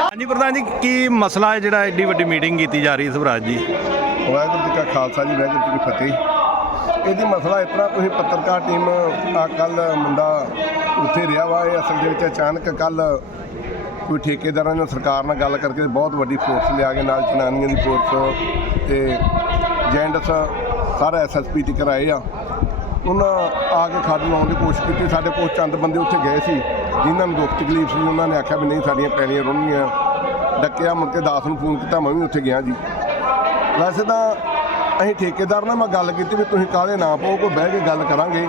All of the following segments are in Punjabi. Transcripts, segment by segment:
ਹਾਂਜੀ ਪ੍ਰਧਾਨ ਜੀ, ਕੀ ਮਸਲਾ ਹੈ ਜਿਹੜਾ ਐਡੀ ਵੱਡੀ ਮੀਟਿੰਗ ਕੀਤੀ ਜਾ ਰਹੀ ਹੈ ਸਵਰਾਜ ਜੀ? ਵਾਹਿਗੁਰੂ ਜੀ ਕਾ ਖਾਲਸਾ ਜੀ, ਵਾਹਿਗੁਰੂ ਜੀ ਕੀ ਫਤਿਹ। ਇਹਦੀ ਮਸਲਾ ਇਸ ਤਰ੍ਹਾਂ ਕੋਈ ਪੱਤਰਕਾਰ ਟੀਮ ਆ ਕੱਲ ਮੁੰਡਾ ਉੱਥੇ ਰਿਹਾ ਵਾ, ਇਹ ਅਸਲ ਦੇ ਵਿੱਚ ਅਚਾਨਕ ਕੱਲ ਕੋਈ ਠੇਕੇਦਾਰਾਂ ਨਾਲ ਸਰਕਾਰ ਨਾਲ ਗੱਲ ਕਰਕੇ ਬਹੁਤ ਵੱਡੀ ਫੋਰਸ ਲਿਆ ਕੇ ਨਾਲ ਜਨਾਨੀਆਂ ਦੀ ਫੋਰਸ ਤੇ ਜੈਂਡਸ ਸਾਰਾ ਐਸਐਸਪੀ ਤੱਕ ਆਏ ਆ। ਉਹਨਾਂ ਆ ਕੇ ਖੱਡ ਲਾਉਣ ਦੀ ਕੋਸ਼ਿਸ਼ ਕੀਤੀ। ਸਾਡੇ ਕੋਲ ਚੰਦ ਬੰਦੇ ਉੱਥੇ ਗਏ ਸੀ। ਜਿਨ੍ਹਾਂ ਨੂੰ ਦੁੱਖ ਤਕਲੀਫ ਸੀ, ਉਹਨਾਂ ਨੇ ਆਖਿਆ ਵੀ ਨਹੀਂ, ਸਾਡੀਆਂ ਪੈਣੀਆਂ ਰੁੜਨੀਆਂ ਡੱਕਿਆ, ਮੁੜ ਕੇ ਦਾਸ ਨੂੰ ਫੋਨ ਕੀਤਾ, ਮੈਂ ਵੀ ਉੱਥੇ ਗਿਆ ਜੀ। ਵੈਸੇ ਤਾਂ ਅਸੀਂ ਠੇਕੇਦਾਰ ਨਾਲ ਮੈਂ ਗੱਲ ਕੀਤੀ ਵੀ ਤੁਸੀਂ ਕਾਹਲੇ ਨਾ ਪਾਓ, ਕੋਈ ਬਹਿ ਕੇ ਗੱਲ ਕਰਾਂਗੇ।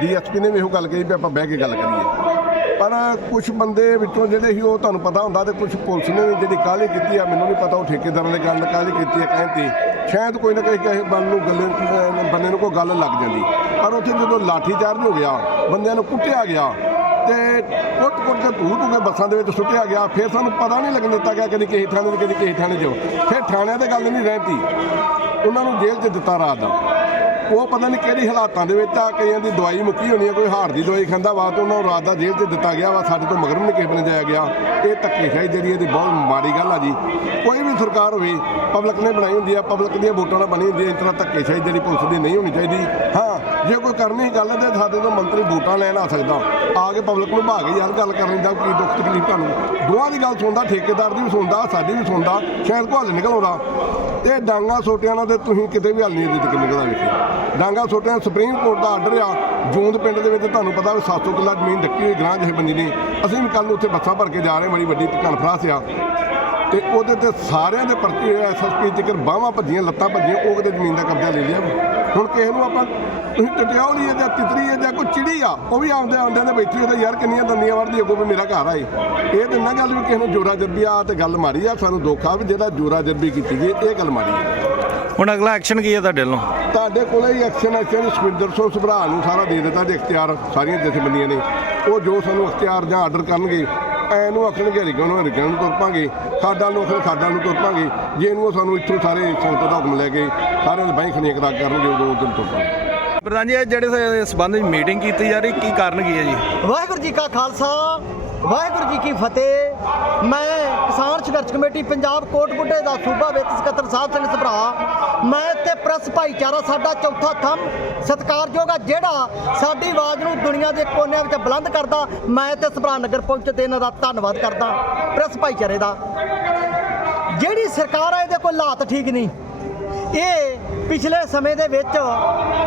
ਡੀਐਸਪੀ ਨੇ ਵੀ ਇਹੋ ਗੱਲ ਕਹੀ ਵੀ ਆਪਾਂ ਬਹਿ ਕੇ ਗੱਲ ਕਰੀਏ। ਪਰ ਕੁਝ ਬੰਦੇ ਵਿੱਚੋਂ ਜਿਹੜੇ ਸੀ, ਉਹ ਤੁਹਾਨੂੰ ਪਤਾ ਹੁੰਦਾ ਤੇ ਕੁਝ ਪੁਲਿਸ ਨੇ ਵੀ ਜਿਹੜੀ ਕਾਹਲੀ ਕੀਤੀ ਆ, ਮੈਨੂੰ ਨਹੀਂ ਪਤਾ ਉਹ ਠੇਕੇਦਾਰਾਂ ਨੇ ਗੱਲ ਕਾਹਲੀ ਕੀਤੀ ਆ ਕਹਿੰਦੇ ਸ਼ਾਇਦ ਕੋਈ ਨਾ ਕੋਈ ਕਿਸੇ ਬੰਦੇ ਨੂੰ ਗੱਲੇ ਅਹ ਬੰਦੇ ਨੂੰ ਕੋਈ ਗੱਲ ਲੱਗ ਜਾਂਦੀ। ਪਰ ਉੱਥੇ ਜਦੋਂ ਲਾਠੀਚਾਰਜ ਹੋ ਗਿਆ, ਬੰਦਿਆਂ ਨੂੰ ਕੁੱਟਿਆ ਗਿਆ ਤੇ ਕੁੱਟ ਕੁੱਟ ਕੇ ਧੂ ਧੂ ਕੇ ਬੱਸਾਂ ਦੇ ਵਿੱਚ ਸੁੱਟਿਆ ਗਿਆ, ਫਿਰ ਸਾਨੂੰ ਪਤਾ ਨਹੀਂ ਲੱਗਣ ਦਿੱਤਾ ਗਿਆ ਕਦੀ ਕਿਸੇ ਥਾਣੇ ਤੇ ਕਦੀ ਕਿਸੇ ਥਾਣੇ 'ਚ ਫਿਰ ਥਾਣਿਆਂ ਤੇ ਗੱਲ ਨਹੀਂ ਰਹਿੰਦੀ। ਉਹਨਾਂ ਨੂੰ ਜੇਲ੍ਹ 'ਚ ਦਿੱਤਾ ਰਾਤ ਦਾ। ਉਹ ਪਤਾ ਨਹੀਂ ਕਿਹੜੀ ਹਾਲਾਤਾਂ ਦੇ ਵਿੱਚ ਆ, ਕਈਆਂ ਦੀ ਦਵਾਈ ਮੁੱਕੀ ਹੋਣੀ ਹੈ ਕੋਈ ਹਾਰ ਦੀ ਦਵਾਈ ਖਾਂਦਾ ਵਾ ਤਾਂ ਉਹਨਾਂ ਨੂੰ ਰਾਤ ਦਾ ਜੇਲ੍ਹ 'ਚ ਦਿੱਤਾ ਗਿਆ ਵਾ, ਸਾਡੇ ਤੋਂ ਮਗਰੋਂ ਨਹੀਂ ਕਿਸੇ ਨੇ ਜਾਇਆ ਗਿਆ। ਇਹ ਧੱਕੇਸ਼ਾਹੀ ਜਿਹੜੀ ਇਹਦੀ ਬਹੁਤ ਮਾੜੀ ਗੱਲ ਆ ਜੀ। ਕੋਈ ਵੀ ਸਰਕਾਰ ਹੋਵੇ, ਪਬਲਿਕ ਨੇ ਬਣਾਈ ਹੁੰਦੀ ਆ, ਪਬਲਿਕ ਦੀਆਂ ਵੋਟਾਂ ਨਾਲ ਬਣੀ ਹੁੰਦੀ ਹੈ ਇਸ ਤਰ੍ਹਾਂ ਧੱਕੇਸ਼ਾਹੀ ਜਿਹੜੀ ਪੁਲਿਸ ਦੀ ਨਹੀਂ ਹੋਣੀ ਚਾਹੀਦੀ। ਹਾਂ ਜੇ ਕੋਈ ਕਰਨੀ ਗੱਲ ਤੇ ਸਾਡੇ ਤੋਂ ਮੰਤਰੀ ਵੋਟਾਂ ਲੈਣ ਆ ਸਕਦਾ। ਆ ਕੇ ਪਬਲਿਕ ਨੂੰ ਭਾ ਕੇ ਯਾਰ ਗੱਲ ਕਰਨੀ ਦਾ ਕੀ ਦੁੱਖ ਤਕਲੀਫ ਤੁਹਾਨੂੰ? ਦੋਵਾਂ ਦੀ ਗੱਲ ਸੁਣਦਾ, ਠੇਕੇਦਾਰ ਦੀ ਵੀ ਸੁਣਦਾ, ਸਾਡੀ ਵੀ ਸੁਣਦਾ, ਸ਼ਾਇਦ ਕੋਈ ਨਿਕਲ ਆਉਂਦਾ ਇਹ ਡਾਂਗਾ ਸੋਟਿਆਂ ਨਾਲ ਤੇ ਤੁਸੀਂ ਕਿਤੇ ਵੀ ਹੱਲ ਨਹੀਂ ਦਿੱਤੀ ਕਿ ਨਿਕਲਦਾ ਵੇਖੀ ਡਾਂਗਾ ਸੋਟਿਆਂ ਸੁਪਰੀਮ ਕੋਰਟ ਦਾ ਆਰਡਰ ਆ, ਜੂੰਦ ਪਿੰਡ ਦੇ ਵਿੱਚ ਤੁਹਾਨੂੰ ਪਤਾ ਵੀ 700 ਕਿੱਲਾ ਜ਼ਮੀਨ ਰੱਖੀ ਹੋਈ ਗ੍ਰਾਂ ਜਥੇਬੰਦੀ ਨੇ ਅਸੀਂ ਵੀ ਕੱਲ ਨੂੰ ਉੱਥੇ ਬੱਸਾਂ ਭਰ ਕੇ ਜਾ ਰਹੇ ਬੜੀ ਵੱਡੀ ਕਾਨਫਰੰਸ ਆ। ਤੇ ਉਹਦੇ ਤੇ ਸਾਰਿਆਂ ਦੇ ਪਰਚੇ ਐਸਐਸਪੀ ਤੱਕ ਬਾਹਾਂ ਭੱਜੀਆਂ, ਲੱਤਾਂ ਭੱਜੀਆਂ, ਉਹ ਕਿਤੇ ਜ਼ਮੀਨ ਦਾ ਕਬਜ਼ਾ ਲੈ ਲਿਆ। ਹੁਣ ਕਿਸੇ ਨੂੰ ਆਪਾਂ ਤੁਸੀਂ ਟਟਿਆਉਲੀ ਹੈ ਜਾਂ ਤਿਤਰੀ ਹੈ ਜਾਂ ਕੋਈ ਚਿੜੀ ਆ ਉਹ ਵੀ ਆਉਂਦੇ ਆਉਂਦੇ ਨੇ ਬੈਠੀ ਉਹਦੇ ਯਾਰ ਕਿੰਨੀਆਂ ਦੰਦੀਆਂ ਵੜਦੀ ਅੱਗੋਂ ਵੀ ਮੇਰਾ ਘਰ ਆਏ ਇਹ। ਤੇ ਨਾ ਗੱਲ ਵੀ ਕਿਸੇ ਨੂੰ ਜੋਰਾ ਜਰਬੀ ਆ ਤੇ ਗੱਲ ਮਾਰੀ ਆ ਸਾਨੂੰ ਦੁੱਖ ਆ ਵੀ ਜਿਹੜਾ ਜੋਰਾ ਜਰਬੀ ਕੀਤੀ ਗਈ ਇਹ ਗੱਲ ਮਾਰੀ ਹੈ ਹੁਣ ਅਗਲਾ ਐਕਸ਼ਨ ਕੀ ਹੈ ਤੁਹਾਡੇ ਵੱਲੋਂ? ਤੁਹਾਡੇ ਕੋਲੇ ਹੀ ਐਕਸ਼ਨ ਐਕਸ਼ਨ ਸੁਖਵਿੰਦਰ ਸਿੰਘ ਸੁਭਰਾ ਨੂੰ ਸਾਰਾ ਦੇ ਦਿੱਤਾ ਜੇ ਇਖਤਿਆਰ ਸਾਰੀਆਂ ਜਥੇਬੰਦੀਆਂ ਨੇ। ਉਹ ਜੋ ਸਾਨੂੰ ਇਖਤਿਆਰ ਜਾਂ ਆਰਡਰ ਕਰਨਗੇ ਐ ਨੂੰ ਆਖਣਗੇ ਹਰੀਆਂ ਨੂੰ ਹਰੀਆਂ ਨੂੰ ਤੁਰ ਪਾਂਗੇ। ਖਾਡਾ ਨੂੰ ਆਖਣ ਖਾਡਾ ਨੂੰ ਤੁਰ ਪਾਂਗੇ। ਜੇ ਇਹਨੂੰ ਸਾਨੂੰ ਇੱਥੋਂ ਸਾਰੇ ਸੰਗਤ ਦਾ ਹੁਕਮ ਲੈ ਕੇ ਸਾਰਿਆਂ ਦੇ ਬਾਈ ਖਣੀਆਂ ਕਰਾ ਕਰਨਗੇ ਉਦੋਂ ਦਿਨ ਤੁਰ ਪਾਂਗੇ। ਪ੍ਰਧਾਨ ਜੀ ਇਹ ਜਿਹੜੇ ਸਬੰਧ ਵਿੱਚ ਮੀਟਿੰਗ ਕੀਤੀ ਜਾ ਰਹੀ ਕੀ ਕਾਰਨ ਕੀ ਹੈ ਜੀ? ਵਾਹਿਗੁਰੂ ਜੀ ਕਾ ਖਾਲਸਾ ਵਾਹਿਗੁਰੂ ਜੀ ਕੀ ਫਤਿਹ। ਮੈਂ ਕਿਸਾਨ ਸੰਘਰਸ਼ ਕਮੇਟੀ ਪੰਜਾਬ ਕੋਟਬੁੱਢੇ ਦਾ ਸੂਬਾ ਵਿੱਚ ਸਕੱਤਰ ਸਾਹਿਬ ਸਿੰਘ ਸਭਰਾ ਮੈਂ ਤੇ ਪ੍ਰੈਸ ਭਾਈਚਾਰਾ ਸਾਡਾ ਚੌਥਾ ਥੰਮ ਸਤਿਕਾਰਯੋਗ ਆ, ਜਿਹੜਾ ਸਾਡੀ ਆਵਾਜ਼ ਨੂੰ ਦੁਨੀਆ ਦੇ ਕੋਨਿਆਂ ਵਿੱਚ ਬੁਲੰਦ ਕਰਦਾ। ਮੈਂ ਤੇ ਸਭਰਾ ਨਗਰ ਪਹੁੰਚ ਤੇ ਇਹਨਾਂ ਦਾ ਧੰਨਵਾਦ ਕਰਦਾ, ਪ੍ਰੈਸ ਭਾਈਚਾਰੇ ਦਾ। ਜਿਹੜੀ ਸਰਕਾਰ ਆ, ਇਹਦੇ ਕੋਲ ਹਾਲਾਤ ਠੀਕ ਨਹੀਂ। ਇਹ ਪਿਛਲੇ ਸਮੇਂ ਦੇ ਵਿੱਚ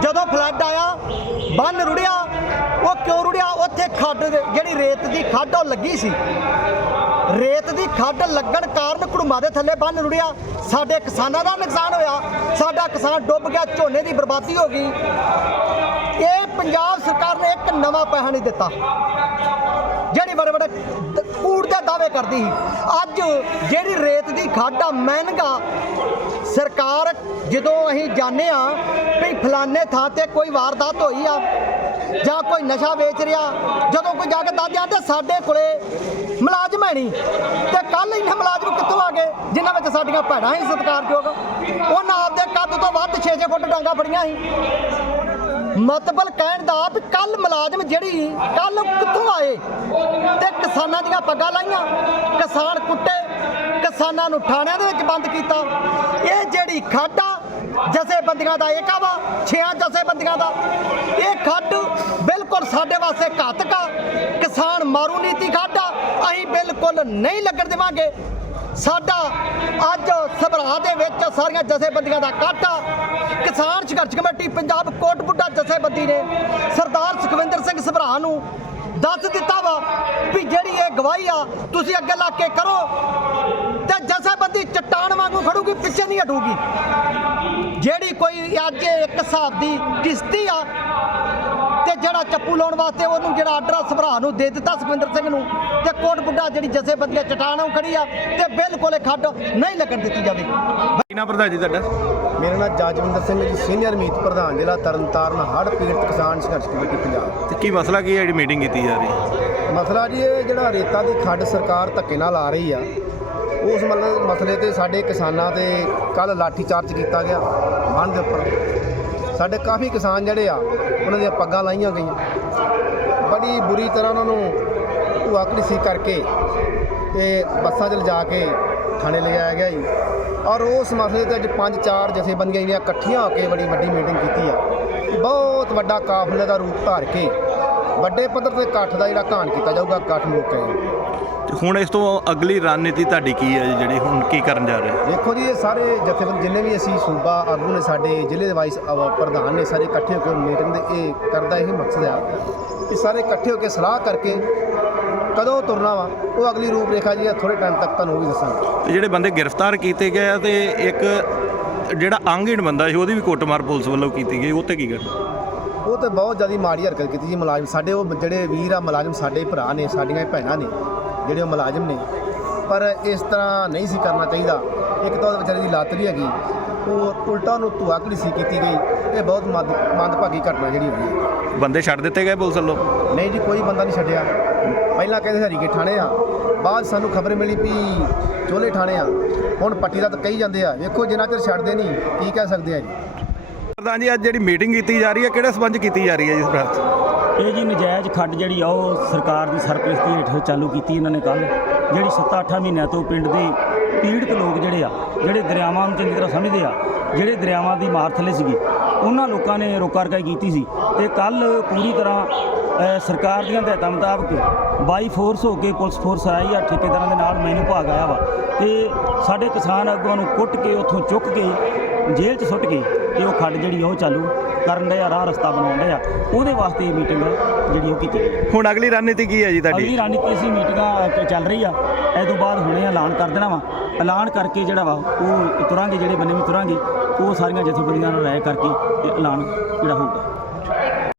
ਜਦੋਂ ਫਲੱਡ ਆਇਆ, ਬੰਨ ਰੁੜਿਆ ਉਹ ਕਿਉਂ ਰੁੜਿਆ? ਉੱਥੇ ਖੱਡ ਦੇ- ਜਿਹੜੀ ਰੇਤ ਦੀ ਖੱਡ ਉਹ ਲੱਗੀ ਸੀ। ਰੇਤ ਦੀ ਖੱਡ ਲੱਗਣ ਕਾਰਨ ਘੜੂਮਾ ਦੇ ਥੱਲੇ ਬੰਨ ਰੁੜਿਆ। ਸਾਡੇ ਕਿਸਾਨਾਂ ਦਾ ਨੁਕਸਾਨ ਹੋਇਆ। ਸਾਡਾ ਕਿਸਾਨ ਡੁੱਬ ਗਿਆ, ਝੋਨੇ ਦੀ ਬਰਬਾਦੀ ਹੋ ਗਈ। ਇਹ ਪੰਜਾਬ ਸਰਕਾਰ ਨੇ ਇੱਕ ਨਵਾਂ ਪੈਸਾ ਨਹੀਂ ਦਿੱਤਾ। ਜਿਹੜੀ ਬੜੇ ਬੜੇ ਦ- ਕੂੜ ਦੇ ਦਾਅਵੇ ਕਰਦੀ ਸੀ। ਅੱਜ ਜਿਹੜੀ ਰੇਤ ਦੀ ਖੱਡ ਆ, ਮਹਿੰਗਾ, ਸਰਕਾਰ ਜਦੋਂ ਅਸੀਂ ਜਾਣਦੇ ਆ ਵੀ ਫਲਾਣੇ ਥਾਂ ਤੇ ਕੋਈ ਵਾਰਦਾਤ ਹੋਈ ਆ ਜਾਂ ਕੋਈ ਨਸ਼ਾ ਵੇਚ ਰਿਹਾ, ਜਦੋਂ ਕੋਈ ਜਾ ਕੇ ਦੱਸ ਜਾਂਦੇ ਸਾਡੇ ਕੋਲੇ ਮੁਲਾਜ਼ਮ ਹੈ ਨਹੀਂ ਤੇ ਕੱਲ ਇੰਨੇ ਮੁਲਾਜ਼ਮ ਕਿੱਥੋਂ ਆ ਗਏ, ਜਿਨ੍ਹਾਂ ਵਿੱਚ ਸਾਡੀਆਂ ਭੈਣਾਂ ਹੀ ਸਤਿਕਾਰਯੋਗ? ਉਹਨਾਂ ਆਪਦੇ ਕੱਦ ਤੋਂ ਵੱਧ 6-6 ਫੁੱਟ ਡਾਂਗਾ ਫੜੀਆਂ ਸੀ। ਮਤਲਬ ਕਹਿਣ ਦਾ ਵੀ ਕੱਲ ਮੁਲਾਜ਼ਮ ਜਿਹੜੀ ਕੱਲ ਕਿੱਥੋਂ ਆਏ? ਤੇ ਕਿਸਾਨਾਂ ਦੀਆਂ ਪੱਗਾਂ ਲਾਈਆਂ, ਕਿਸਾਨ ਕੁੱਟੇ, ਕਿਸਾਨਾਂ ਨੂੰ ਥਾਣਿਆਂ ਦੇ ਵਿੱਚ ਬੰਦ ਕੀਤਾ। ਇਹ ਜਿਹੜੀ ਖੱਡ ਆ ਜਥੇਬੰਦੀਆਂ ਦਾ ਏਕਾ ਵਾ, ਛਿਆਂ ਜਥੇਬੰਦੀਆਂ ਦਾ। ਇਹ ਖੱਡ ਬਿਲਕੁਲ ਸਾਡੇ ਵਾਸਤੇ ਘਾਤਕ ਆ। ਕਿਸਾਨ ਮਾਰੂ ਨੀਤੀ ਖੱਡ ਆ, ਅਸੀਂ ਬਿਲਕੁਲ ਨਹੀਂ ਲੱਗਣ ਦੇਵਾਂਗੇ। ਸਾਡਾ ਅੱਜ ਸਭਰਾ ਦੇ ਵਿੱਚ ਸਾਰੀਆਂ ਜਥੇਬੰਦੀਆਂ ਦਾ ਇਕੱਠ ਆ ਕਿਸਾਨ ਸੰਘਰਸ਼ ਕਮੇਟੀ ਪੰਜਾਬ ਕੋਟਬੁੱਢਾ ਜਥੇਬੰਦੀ ਨੇ ਸਰਦਾਰ ਸੁਖਵਿੰਦਰ ਸਿੰਘ ਸਭਰਾ ਨੂੰ ਦੱਸ ਦਿੱਤਾ ਵਾ ਵੀ ਜਿਹੜੀ ਇਹ ਗਵਾਹੀ ਆ, ਤੁਸੀਂ ਅੱਗੇ ਲਾ ਕੇ ਕਰੋ। ਤੇ ਵਾਂਗੂ ਖੜੂਗੀ ਪਿੱਛੇ ਨਹੀਂ ਹਟੂਗੀ। ਜਿਹੜੀ ਕੋਈ ਅੱਜ ਇੱਕ ਹਿਸਾਬ ਦੀ ਕਿਸ਼ਤੀ ਆ ਤੇ ਜਿਹੜਾ ਚੱਪੂ ਲਾਉਣ ਵਾਸਤੇ ਉਹਨੂੰ ਜਿਹੜਾ ਆਰਡਰ ਆ ਸਭਰਾ ਨੂੰ ਦੇ ਦਿੱਤਾ ਸੁਖਵਿੰਦਰ ਸਿੰਘ ਨੂੰ ਤੇ ਕੋਟ ਬੁੱਢਾ ਜਿਹੜੀ ਜਥੇਬੰਦੀਆਂ ਚਟਾਨ ਉਹ ਖੜੀ ਆ ਤੇ ਬਿਲਕੁਲ ਇਹ ਖੱਡ ਨਹੀਂ ਲੱਗਣ ਦਿੱਤੀ ਜਾਵੇਗੀ। ਕੀ ਨਾਮ ਪ੍ਰਧਾਨ ਜੀ ਤੁਹਾਡਾ? ਮੇਰਾ ਨਾਮ ਜਜਵਿੰਦਰ ਸਿੰਘ ਜੀ ਸੀਨੀਅਰ ਮੀਤ ਪ੍ਰਧਾਨ ਜ਼ਿਲ੍ਹਾ ਤਰਨਤਾਰਨ ਹੜ੍ਹ ਪੀੜਤ ਕਿਸਾਨ ਸੰਘਰਸ਼ ਕਮੇਟੀ ਪੰਜਾਬ। ਤੇ ਕੀ ਮਸਲਾ ਕੀ ਹੈ ਜਿਹੜੀ ਮੀਟਿੰਗ ਕੀਤੀ ਜਾ ਰਹੀ ਹੈ? ਮਸਲਾ ਜੀ ਇਹ ਜਿਹੜਾ ਰੇਤਾ ਦੀ ਖੱਡ ਸਰਕਾਰ ਧੱਕੇ ਨਾਲ ਆ ਰਹੀ ਆ ਉਸ ਮਤਲਬ ਮਸਲੇ ਤੇ ਸਾਡੇ ਕਿਸਾਨਾਂ ਤੇ ਕੱਲ ਲਾਠੀ ਚਾਰਜ ਕੀਤਾ ਗਿਆ ਬੰਨ ਦੇ ਉੱਪਰ। ਸਾਡੇ ਕਾਫੀ ਕਿਸਾਨ ਜਿਹੜੇ ਆ, ਉਹਨਾਂ ਦੀਆਂ ਪੱਗਾਂ ਲਾਈਆਂ ਗਈਆਂ। ਬੜੀ ਬੁਰੀ ਤਰ੍ਹਾਂ ਉਹਨਾਂ ਨੂੰ ਧੂਆ ਘੜੀਸੀ ਕਰਕੇ ਤੇ ਬੱਸਾਂ 'ਚ ਲਿਜਾ ਕੇ ਥਾਣੇ ਲਿਜਾਇਆ ਗਿਆ ਜੀ। ਔਰ ਉਸ ਮਸਲੇ ਤੇ ਅੱਜ ਪੰਜ ਚਾਰ ਜਥੇਬੰਦੀਆਂ ਜਿਹੜੀਆਂ ਇਕੱਠੀਆਂ ਹੋ ਕੇ ਬੜੀ ਵੱਡੀ ਮੀਟਿੰਗ ਕੀਤੀ ਆ। ਬਹੁਤ ਵੱਡਾ ਕਾਫਲੇ ਦਾ ਰੂਪ ਧਾਰ ਕੇ ਵੱਡੇ ਪੱਧਰ ਤੇ ਇਕੱਠ ਦਾ ਜਿਹੜਾ ਘਾਣ ਕੀਤਾ ਜਾਊਗਾ, ਇਕੱਠ ਨੂੰ ਰੋਕਿਆ ਹੁਣ ਇਸ ਤੋਂ ਅਗਲੀ ਰਣਨੀਤੀ ਤੁਹਾਡੀ ਕੀ ਹੈ ਜੀ ਜਿਹੜੀ ਹੁਣ ਕੀ ਕਰਨ ਜਾ ਰਹੇ? ਦੇਖੋ ਜੀ ਇਹ ਸਾਰੇ ਜਥੇਬੰਦ ਜਿੰਨੇ ਵੀ ਅਸੀਂ ਸੂਬਾ ਆਗੂ ਨੇ ਸਾਡੇ ਜ਼ਿਲ੍ਹੇ ਦੇ ਵਾਈਸ ਪ੍ਰਧਾਨ ਨੇ ਸਾਰੇ ਇਕੱਠੇ ਹੋ ਕੇ ਮੀਟਿੰਗ ਦੇ ਇਹ ਕਰਦਾ ਇਹ ਮਕਸਦ ਆ ਕਿ ਸਾਰੇ ਇਕੱਠੇ ਹੋ ਕੇ ਸਲਾਹ ਕਰਕੇ ਕਦੋਂ ਤੁਰਨਾ ਵਾ ਉਹ ਅਗਲੀ ਰੂਪ ਰੇਖਾ ਜੀ ਥੋੜੇ ਟਾਈਮ ਤੱਕ ਤੁਹਾਨੂੰ ਉਹ ਵੀ ਦੱਸਾਂਗੇ ਤੇ ਜਿਹੜੇ ਬੰਦੇ ਗ੍ਰਿਫਤਾਰ ਕੀਤੇ ਗਏ ਆ ਤੇ ਇੱਕ ਜਿਹੜਾ ਅੰਗਹੀਣ ਬੰਦਾ ਸੀ ਉਹਦੀ ਵੀ ਕੁੱਟਮਾਰ ਪੁਲਿਸ ਵੱਲੋਂ ਕੀਤੀ ਗਈ ਉਹ ਤੇ ਕੀ ਕਰਨਾ ਉਹ ਤੇ ਬਹੁਤ ਜ਼ਿਆਦਾ ਮਾੜੀ ਹਰਕਤ ਕੀਤੀ ਜੀ ਮੁਲਾਜ਼ਮ ਸਾਡੇ ਉਹ ਜਿਹੜੇ ਵੀਰ ਆ ਮੁਲਾਜ਼ਮ ਸਾਡੇ ਭਰਾ ਨੇ ਸਾਡੀਆਂ ਭੈਣਾਂ ਨੇ ਜਿਹੜੇ ਉਹ ਮੁਲਾਜ਼ਮ ਨੇ। ਪਰ ਇਸ ਤਰ੍ਹਾਂ ਨਹੀਂ ਸੀ ਕਰਨਾ ਚਾਹੀਦਾ। ਇੱਕ ਤਾਂ ਉਹਦੇ ਵਿਚਾਰੇ ਦੀ ਲੱਤ ਨਹੀਂ ਹੈਗੀ। ਉਹ ਉਲਟਾ ਨੂੰ ਧੁਆਕੜੀ ਸੀ ਕੀਤੀ ਗਈ। ਇਹ ਬਹੁਤ ਮੰਦ ਮੰਦਭਾਗੀ ਘਟਨਾ ਜਿਹੜੀ ਹੋਈ ਬੰਦੇ ਛੱਡ ਦਿੱਤੇ ਗਏ ਪੁਲਿਸ ਵੱਲੋਂ? ਨਹੀਂ ਜੀ ਕੋਈ ਬੰਦਾ ਨਹੀਂ ਛੱਡਿਆ। ਪਹਿਲਾਂ ਕਹਿੰਦੇ ਹਰੀਕੇ ਥਾਣੇ ਆ। ਬਾਅਦ ਸਾਨੂੰ ਖਬਰ ਮਿਲੀ ਵੀ ਚੋਲੇ ਥਾਣੇ ਆ। ਹੁਣ ਪੱਟੀ ਦਾ ਤਾਂ ਕਹੀ ਜਾਂਦੇ ਆ। ਵੇਖੋ ਜਿੰਨਾ ਚਿਰ ਛੱਡਦੇ ਨਹੀਂ ਕੀ ਕਹਿ ਸਕਦੇ ਆ ਜੀ। ਪ੍ਰਧਾਨ ਜੀ ਅੱਜ ਜਿਹੜੀ ਮੀਟਿੰਗ ਕੀਤੀ ਜਾ ਰਹੀ ਹੈ ਕਿਹੜੇ ਸਬੰਧ ਕੀਤੀ ਜਾ ਰਹੀ ਹੈ ਜੀ ਇਸ ਪ੍ਰਸਤ ਇਹ ਜੀ ਨਜਾਇਜ਼ ਖੱਡ ਜਿਹੜੀ ਆ ਉਹ ਸਰਕਾਰ ਦੀ ਸਰਪ੍ਰਸਤੀ ਹੇਠ ਚਾਲੂ ਕੀਤੀ ਇਹਨਾਂ ਨੇ ਕੱਲ ਜਿਹੜੀ 7-8 ਮਹੀਨਿਆਂ ਤੋਂ ਪਿੰਡ ਦੇ ਪੀੜਤ ਲੋਕ ਜਿਹੜੇ ਆ, ਜਿਹੜੇ ਦਰਿਆਵਾਂ ਨੂੰ ਚੰਗੀ ਤਰ੍ਹਾਂ ਸਮਝਦੇ ਆ, ਜਿਹੜੇ ਦਰਿਆਵਾਂ ਦੀ ਮਾਰ ਥੱਲੇ ਸੀਗੇ, ਉਹਨਾਂ ਲੋਕਾਂ ਨੇ ਰੋਕਾ ਰਕਾਈ ਕੀਤੀ ਸੀ ਤੇ ਕੱਲ ਪੂਰੀ ਤਰ੍ਹਾਂ ਸਰਕਾਰ ਦੀਆਂ ਹਦਾਇਤਾਂ ਮੁਤਾਬਕ ਬਾਈ ਫੋਰਸ ਹੋ ਕੇ ਪੁਲਿਸ ਫੋਰਸ ਆਈ ਆ, ਠੇਕੇਦਾਰਾਂ ਦੇ ਨਾਲ ਮੈਨੂੰ ਭਾਗ ਆਇਆ ਵਾ ਤੇ ਸਾਡੇ ਕਿਸਾਨ ਆਗੂਆਂ ਨੂੰ ਕੁੱਟ ਕੇ ਉੱਥੋਂ ਚੁੱਕ ਕੇ ਜੇਲ੍ਹ 'ਚ ਸੁੱਟ ਕੇ ਤੇ ਉਹ ਖੱਡ ਜਿਹੜੀ ਉਹ ਚਾਲੂ ਕਰਨ ਦੇ ਆ ਰਾਹ ਰਸਤਾ ਬਣਾਉਣ ਦੇ ਆ। ਉਹਦੇ ਵਾਸਤੇ ਇਹ ਮੀਟਿੰਗ ਜਿਹੜੀ ਉਹ ਕੀਤੀ ਗਈ। ਹੁਣ ਅਗਲੀ ਰਣਨੀਤੀ ਕੀ ਹੈ ਜੀ ਅਗਲੀ ਤੁਹਾਡੀ ਰਣਨੀਤੀ ਅਸੀਂ ਮੀਟਿੰਗਾਂ ਅ, ਚੱਲ ਰਹੀ ਆ। ਇਹ ਤੋਂ ਬਾਅਦ ਹੁਣੇ ਐਲਾਨ ਕਰ ਦੇਣਾ ਵਾ। ਐਲਾਨ ਕਰਕੇ ਜਿਹੜਾ ਵਾ ਉਹ ਤੁਰਾਂਗੇ ਜਿਹੜੇ ਬੰਨੇ ਵੀ ਤੁਰਾਂਗੇ ਉਹ ਸਾਰੀਆਂ ਜਥੇਬੰਦੀਆਂ ਨਾਲ ਰਾਏ ਕਰਕੇ ਤੇ ਐਲਾਨ ਜਿਹੜਾ ਹੋਊਗਾ।